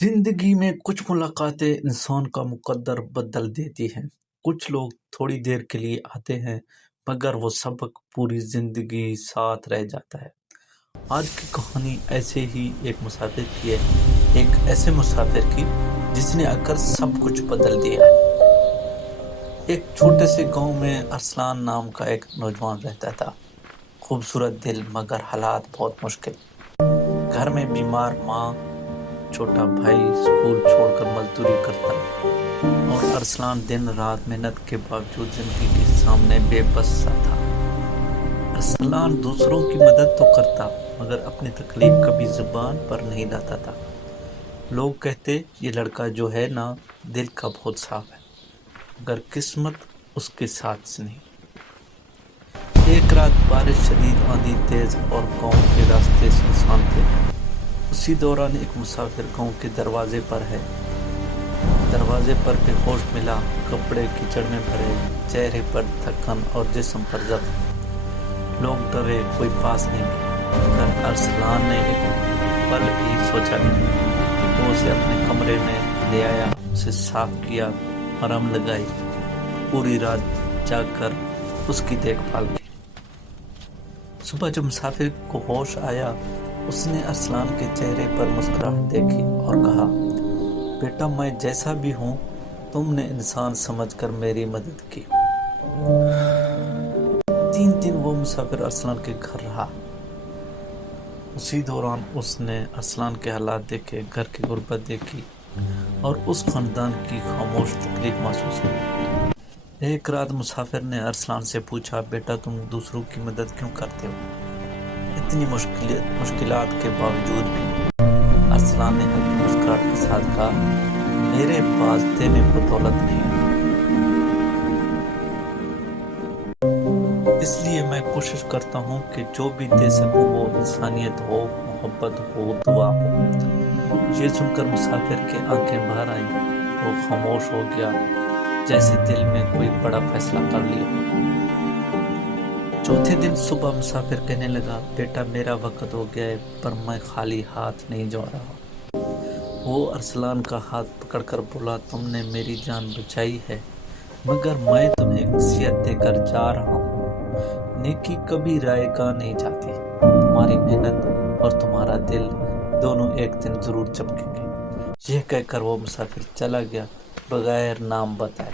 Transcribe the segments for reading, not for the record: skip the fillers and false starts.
जिंदगी में कुछ मुलाकातें इंसान का मुकद्दर बदल देती हैं। कुछ लोग थोड़ी देर के लिए आते हैं, मगर वो सबक पूरी जिंदगी साथ रह जाता है। आज की कहानी ऐसे ही एक मुसाफिर की है, एक ऐसे मुसाफिर की जिसने आकर सब कुछ बदल दिया। एक छोटे से गांव में अरसलान नाम का एक नौजवान रहता था। खूबसूरत दिल, मगर हालात बहुत मुश्किल। घर में बीमार माँ, छोटा भाई स्कूल छोड़कर मजदूरी करता, और अरसलान दिन रात मेहनत के बावजूद जिंदगी के सामने बेबस सा था। अरसलान दूसरों की मदद तो करता, मगर अपनी तकलीफ कभी जुबान पर नहीं लाता था। लोग कहते, ये लड़का जो है ना, दिल का बहुत साफ है, मगर किस्मत उसके साथ से नहीं। एक रात बारिश शदीद, आंधी तेज और गांव के रास्ते सुनसान थे। उसी दौरान एक मुसाफिर गांव के दरवाजे पर है। दरवाजे पर बेहोश मिला, कपड़े कीचड़ में भरे, चेहरे पर थकन और जिस्म पर जख्म। लोग डरे, कोई पास नहीं गया, मगर अरसलान ने एक पल भी सोचा नहीं। वो उसे अपने कमरे में ले आया, उसे साफ किया, मरहम लगाई, पूरी रात जागकर उसकी देखभाल की। सुबह जब मुसाफिर को होश आया, उसने अरसलान के चेहरे पर मुस्कुराहट देखी और कहा, बेटा, मैं जैसा भी हूँ, तुमने इंसान समझकर मेरी मदद की। 3 दिन वो मुसाफिर अरसलान के घर रहा। उसी दौरान उसने अरसलान के हालात देखे, घर की गुर्बत देखी और उस खानदान की खामोश तकलीफ महसूस की। एक रात मुसाफिर ने अरसलान से पूछा, बेटा, तुम दूसरों की मदद क्यों करते हो, इतनी मुश्किलात के बावजूद भी? अरसलान ने हल्की मुस्कुराहट के साथ कहा, मेरे पास देने को दौलत नहीं, इसलिए मैं कोशिश करता हूँ कि जो भी दे सकूँ वो इंसानियत हो, मोहब्बत हो, दुआ हो। ये सुनकर मुसाफिर की आंखें बाहर आई। वो खामोश हो गया, जैसे दिल में कोई बड़ा फैसला कर लिया। चौथे दिन सुबह मुसाफिर कहने लगा, बेटा, मेरा वक्त हो गया है, पर मैं खाली हाथ नहीं जा रहा। वो अरसलान का हाथ पकड़कर बोला, तुमने मेरी जान बचाई है, मगर मैं तुम्हें एक नसीहत देकर जा रहा हूँ। नेकी कभी रायगा नहीं जाती। तुम्हारी मेहनत और तुम्हारा दिल दोनों एक दिन जरूर चमकेंगे। यह कहकर वो मुसाफिर चला गया, बगैर नाम बताए,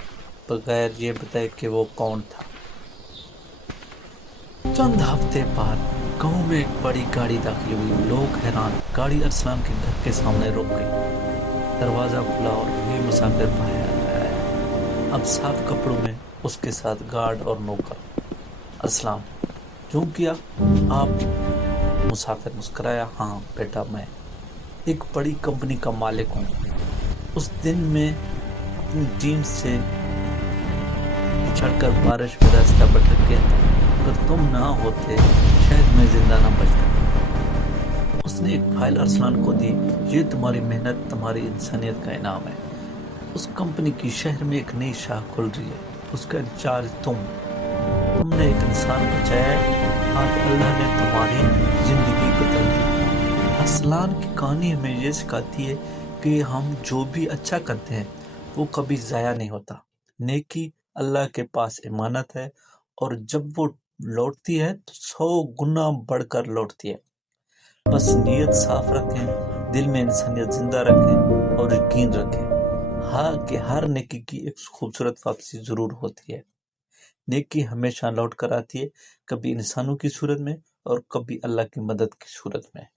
बगैर ये बताए कि वो कौन था। चंद हफ्ते बाद गांव में एक बड़ी गाड़ी दाखिल हुई। लोग हैरान। गाड़ी अरसलान के घर के सामने रुक गई। दरवाजा खुला और वही मुसाफिर बाहर आया। अब साफ कपड़ों में, उसके साथ गार्ड और नौकर। अस्सलाम, क्यों किया आप? मुसाफिर मुस्कुराया, हाँ बेटा, मैं एक बड़ी कंपनी का मालिक हूँ। उस दिन मैं अपनी टीम से चढ़कर बारिश में रास्ता भटक गया था। अगर तुम ना होते, शायद मैं जिंदा ना बचता। उसने एक फाइल अरसलान को दी। ये तुम्हारी मेहनत, तुम्हारी इंसानियत का इनाम है। उस कंपनी की शहर में एक नई शाख खुल रही है, उसका इंचार्ज तुमने एक इंसान बचाया है। आज अल्लाह ने तुम्हारी जिंदगी बदल दी। अरसलान की कहानी हमें ये सिखाती है कि हम जो भी अच्छा करते हैं वो कभी जाया नहीं होता। नेकी अल्लाह के पास इमानत है, और जब वो लौटती है तो 100 गुना बढ़कर लौटती है। बस नीयत साफ रखें, दिल में इंसानियत जिंदा रखें और यकीन रखें, हाँ, कि हर नेकी की एक खूबसूरत वापसी जरूर होती है। नेकी हमेशा लौट कर आती है, कभी इंसानों की सूरत में और कभी अल्लाह की मदद की सूरत में।